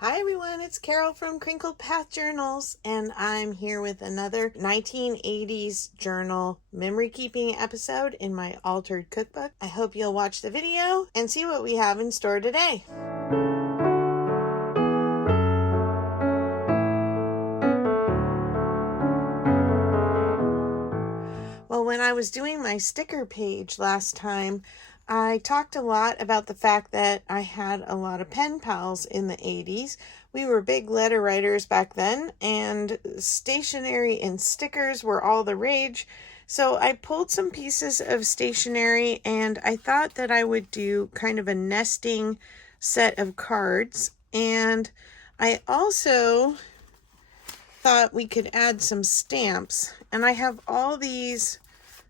Hi everyone, it's Carol from Crinkled Path Journals, and I'm here with another 1980s journal memory keeping episode in my altered cookbook. I hope you'll watch the video and see what we have in store today. Well, when I was doing my sticker page last time, I talked a lot about the fact that I had a lot of pen pals in the 80s. We were big letter writers back then, and stationery and stickers were all the rage. So I pulled some pieces of stationery, and I thought that I would do kind of a nesting set of cards. And I also thought we could add some stamps, and I have all these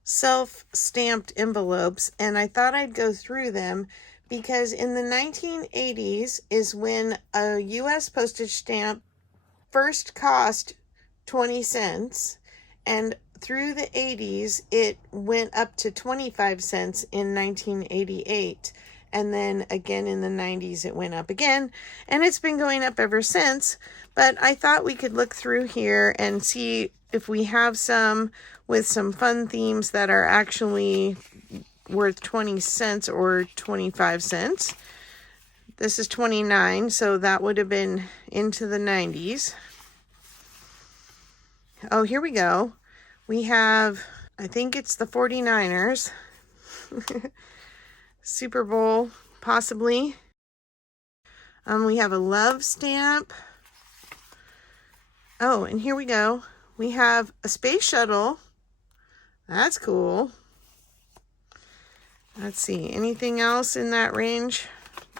self-stamped envelopes, and I thought I'd go through them because in the 1980s is when a U.S. postage stamp first cost 20 cents, and through the 80s it went up to 25 cents in 1988, and then again in the 90s it went up again, and it's been going up ever since. But I thought we could look through here and see if we have some with some fun themes that are actually worth 20 cents or 25 cents. This is 29, so that would have been into the 90s. Oh, here we go. We have, I think it's the 49ers. Super Bowl, possibly. We have a love stamp. Oh, and here we go. We have a space shuttle. That's cool. Let's see, anything else in that range?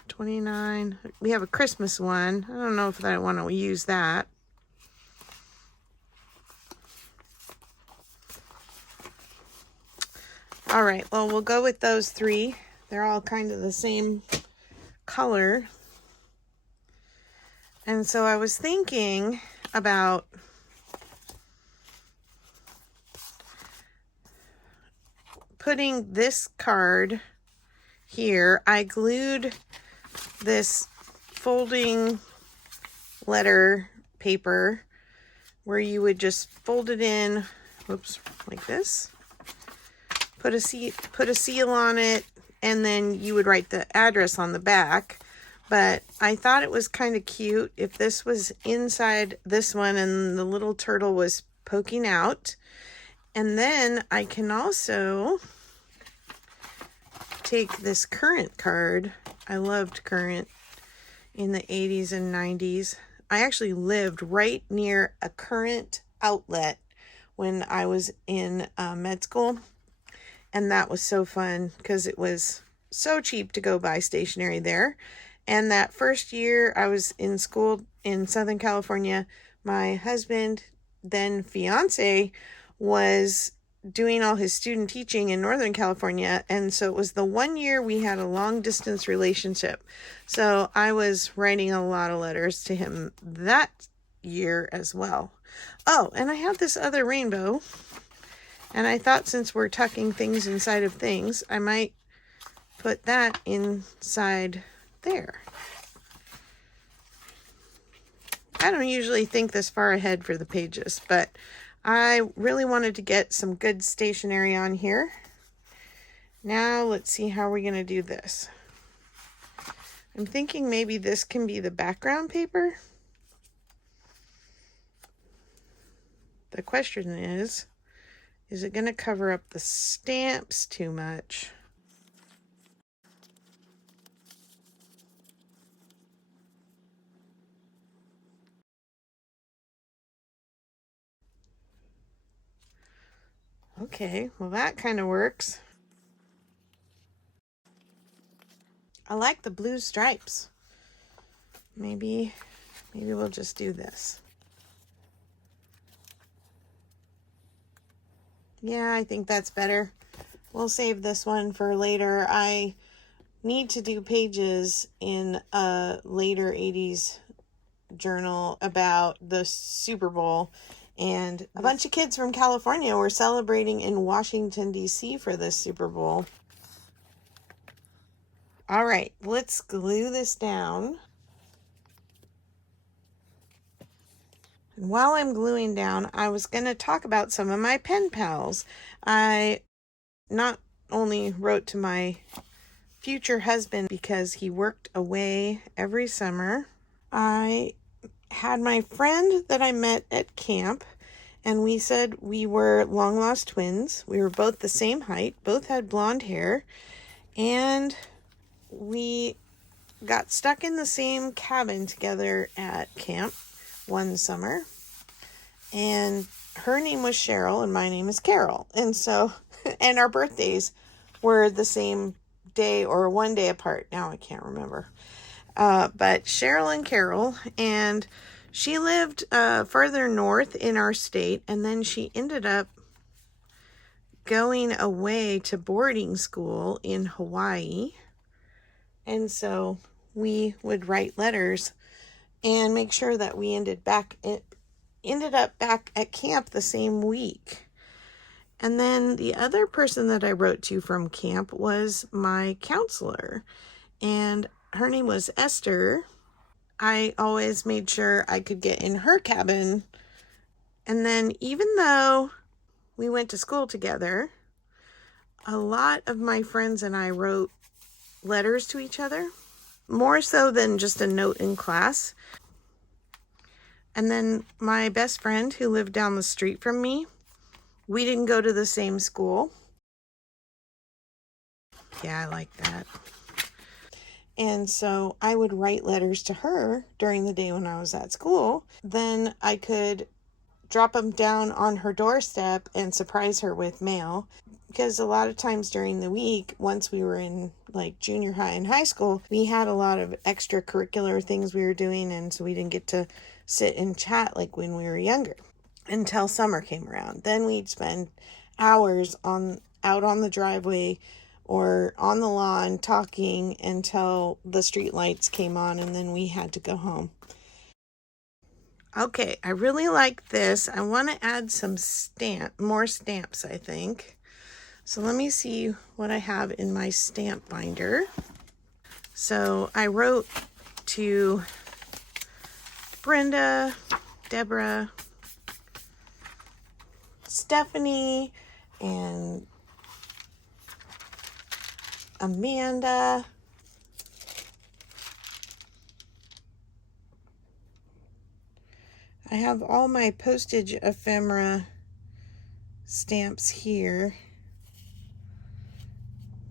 29. We have a Christmas one. I don't know if I want to use that. All right, well, we'll go with those three. They're all kind of the same color. And so I was thinking about putting this card here. I glued this folding letter paper where you would just fold it in, whoops, like this. Put a seal on it, and then you would write the address on the back. But I thought it was kind of cute if this was inside this one and the little turtle was poking out. And then I can also take this current card. I loved current in the 80s and 90s. I actually lived right near a current outlet when I was in med school. And that was so fun because it was so cheap to go buy stationery there. And that first year I was in school in Southern California, my husband, then fiance, was doing all his student teaching in Northern California. And so it was the one year we had a long distance relationship. So I was writing a lot of letters to him that year as well. Oh, and I have this other rainbow. And I thought since we're tucking things inside of things, I might put that inside there. I don't usually think this far ahead for the pages, but I really wanted to get some good stationery on here. Now let's see how we're going to do this. I'm thinking maybe this can be the background paper. The question is it going to cover up the stamps too much? Okay, well that kind of works. I like the blue stripes. Maybe we'll just do this. Yeah, I think that's better. We'll save this one for later. I need to do pages in a later 80s journal about the Super Bowl. And a bunch of kids from California were celebrating in Washington, D.C. for this Super Bowl. All right, let's glue this down. And while I'm gluing down, I was going to talk about some of my pen pals. I not only wrote to my future husband because he worked away every summer. I had my friend that I met at camp, and we said we were long lost twins. We were both the same height, both had blonde hair, and we got stuck in the same cabin together at camp one summer. And her name was Cheryl and my name is Carol. And so, and our birthdays were the same day or one day apart. Now I can't remember. But Cheryl and Carol, and she lived further north in our state, and then she ended up going away to boarding school in Hawaii. And so we would write letters and make sure that we ended up back at camp the same week. And then the other person that I wrote to from camp was my counselor, and her name was Esther. I always made sure I could get in her cabin. And then even though we went to school together, a lot of my friends and I wrote letters to each other, more so than just a note in class. And then my best friend who lived down the street from me, we didn't go to the same school. Yeah, I like that. And so I would write letters to her during the day when I was at school. Then I could drop them down on her doorstep and surprise her with mail. Because a lot of times during the week, once we were in like junior high and high school, we had a lot of extracurricular things we were doing, and so we didn't get to sit and chat like when we were younger until summer came around. Then we'd spend hours out on the driveway or on the lawn talking until the street lights came on, and then we had to go home. Okay, I really like this. I want to add some more stamps, I think. So let me see what I have in my stamp binder. So I wrote to Brenda, Deborah, Stephanie, and Amanda. I have all my postage ephemera stamps here.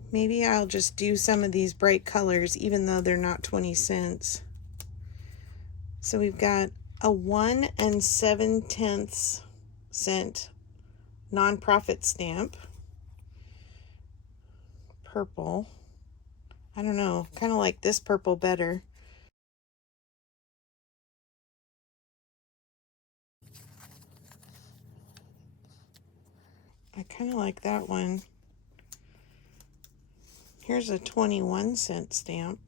Maybe I'll just do some of these bright colors even though they're not 20 cents. So we've got a 1 7/10 cent nonprofit stamp. Purple. I don't know, kind of like this purple better. I kind of like that one. Here's a 21-cent stamp.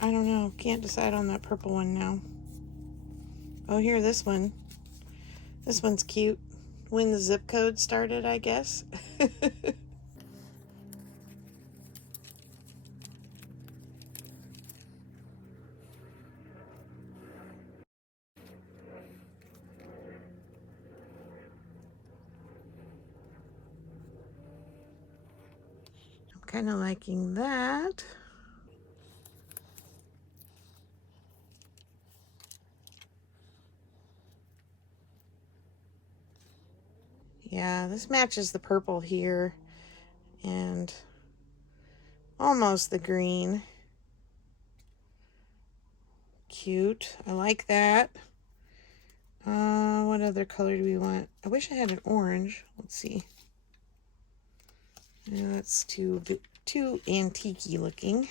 I don't know, can't decide on that purple one now. Oh, here, this one. This one's cute. When the zip code started, I guess. I'm kind of liking that. Yeah, this matches the purple here and almost the green. Cute. I like that. What other color do we want? I wish I had an orange. Let's see. Yeah, that's too antique-y looking.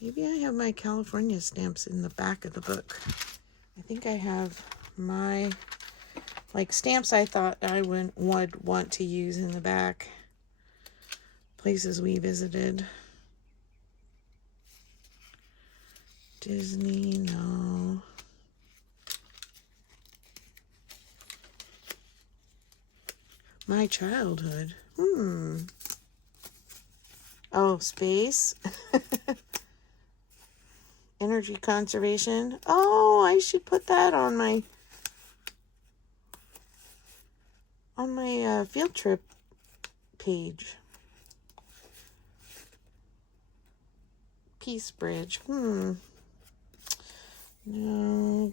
Maybe I have my California stamps in the back of the book. I think I have my stamps I thought I would want to use in the back. Places we visited. Disney, no. My childhood. Oh, space. Energy conservation. Oh, I should put that on my field trip page. Peace Bridge. No.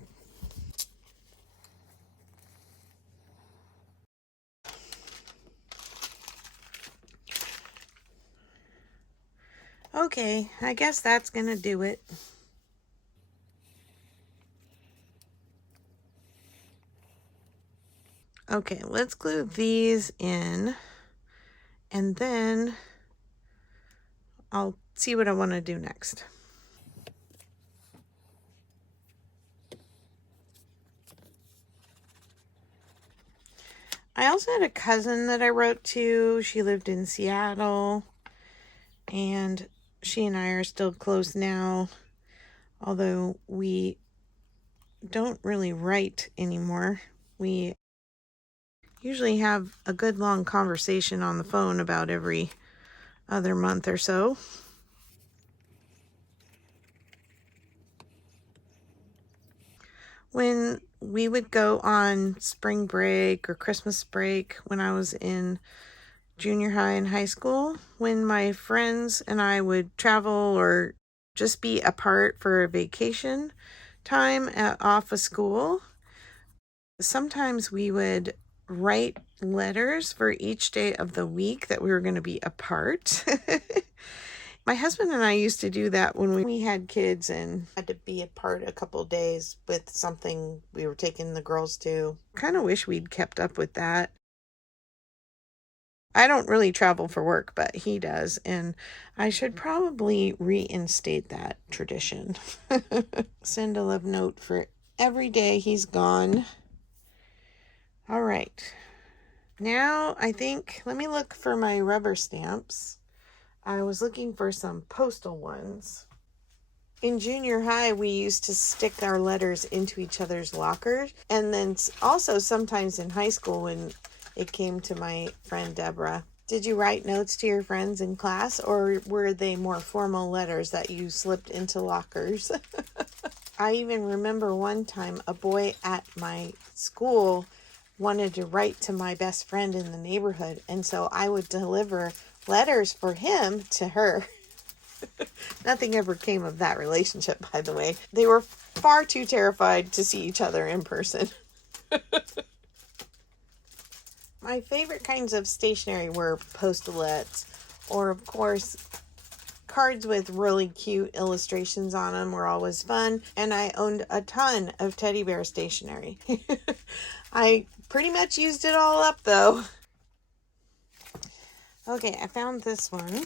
Okay, I guess that's gonna do it. Okay, let's glue these in, and then I'll see what I want to do next. I also had a cousin that I wrote to. She lived in Seattle, and she and I are still close now, although we don't really write anymore. We usually have a good long conversation on the phone about every other month or so. When we would go on spring break or Christmas break when I was in junior high and high school, when my friends and I would travel or just be apart for a vacation time off of school, sometimes we would write letters for each day of the week that we were going to be apart. My husband and I used to do that when we had kids and had to be apart a couple days with something we were taking the girls to. Kind of wish we'd kept up with that. I don't really travel for work, but he does, and I should probably reinstate that tradition. Send a love note for every day he's gone. All right. Now I think, let me look for my rubber stamps. I was looking for some postal ones. In junior high, we used to stick our letters into each other's lockers. And then also sometimes in high school when it came to my friend Deborah. Did you write notes to your friends in class, or were they more formal letters that you slipped into lockers? I even remember one time a boy at my school wanted to write to my best friend in the neighborhood, and so I would deliver letters for him to her. Nothing ever came of that relationship, by the way. They were far too terrified to see each other in person. My favorite kinds of stationery were postalettes, or of course, cards with really cute illustrations on them were always fun. And I owned a ton of teddy bear stationery. I pretty much used it all up though. Okay, I found this one,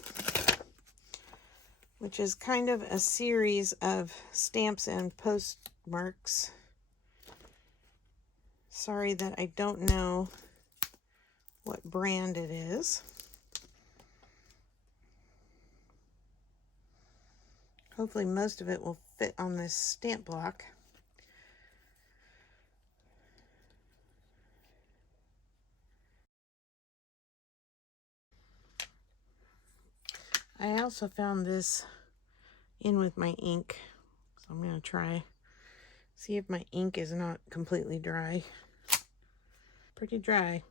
which is kind of a series of stamps and postmarks. Sorry that I don't know what brand it is. Hopefully most of it will fit on this stamp block. I also found this in with my ink, so I'm going to try, see if my ink is not completely dry. Pretty dry.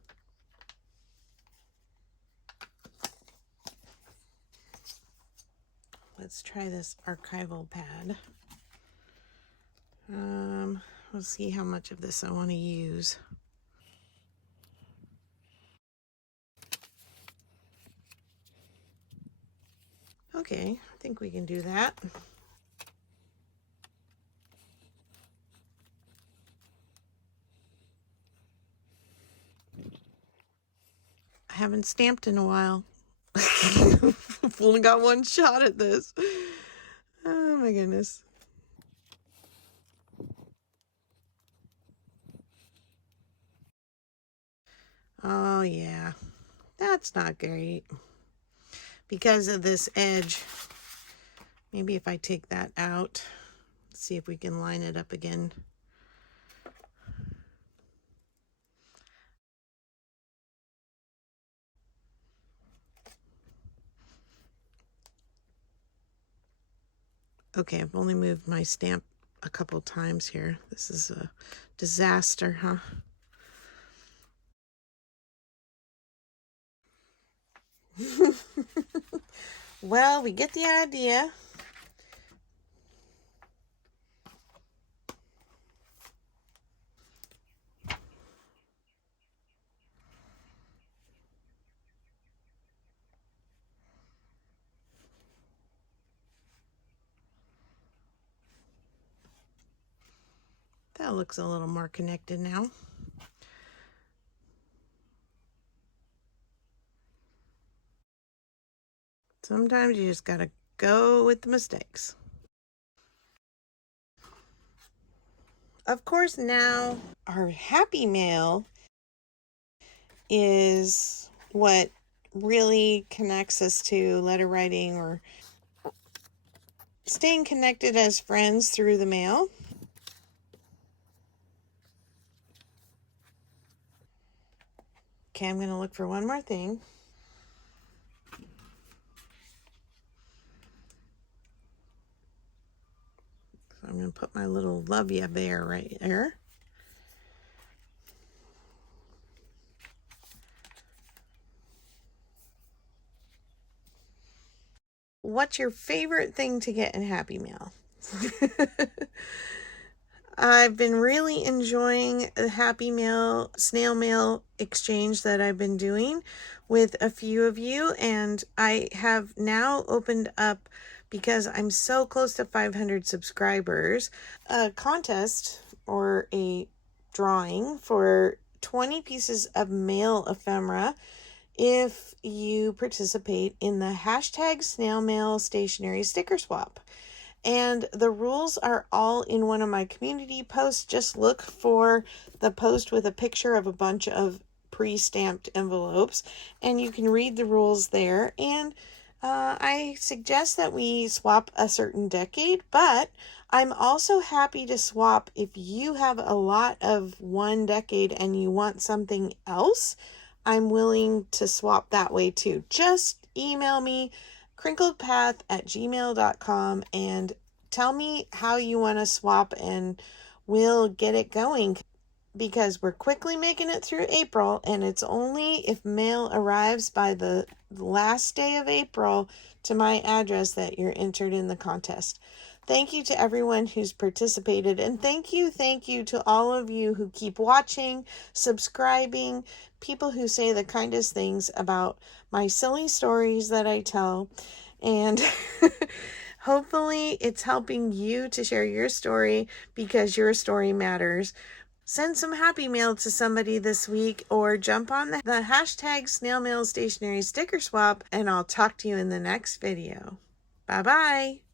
Let's try this archival pad. Let's see how much of this I want to use. Okay, I think we can do that. I haven't stamped in a while. I've only got one shot at this. Oh my goodness. Oh yeah, that's not great. Because of this edge, maybe if I take that out, see if we can line it up again. Okay, I've only moved my stamp a couple times here. This is a disaster, huh? Well, we get the idea. That looks a little more connected now. Sometimes you just gotta go with the mistakes. Of course, now our happy mail is what really connects us to letter writing or staying connected as friends through the mail. Okay, I'm going to look for one more thing. So I'm going to put my little love ya bear right there. What's your favorite thing to get in Happy Mail? I've been really enjoying the Happy Mail, snail mail exchange that I've been doing with a few of you. And I have now opened up, because I'm so close to 500 subscribers, a contest or a drawing for 20 pieces of mail ephemera if you participate in the hashtag snail mail stationery sticker swap. And the rules are all in one of my community posts. Just look for the post with a picture of a bunch of pre-stamped envelopes, and you can read the rules there. And I suggest that we swap a certain decade, but I'm also happy to swap if you have a lot of one decade and you want something else. I'm willing to swap that way too. Just email me crinkledpath@gmail.com and tell me how you want to swap, and we'll get it going, because we're quickly making it through April, and it's only if mail arrives by the last day of April to my address that you're entered in the contest. Thank you to everyone who's participated, and thank you to all of you who keep watching, subscribing, people who say the kindest things about my silly stories that I tell. And hopefully it's helping you to share your story, because your story matters. Send some happy mail to somebody this week, or jump on the hashtag snail mail stationery sticker swap, and I'll talk to you in the next video. Bye bye.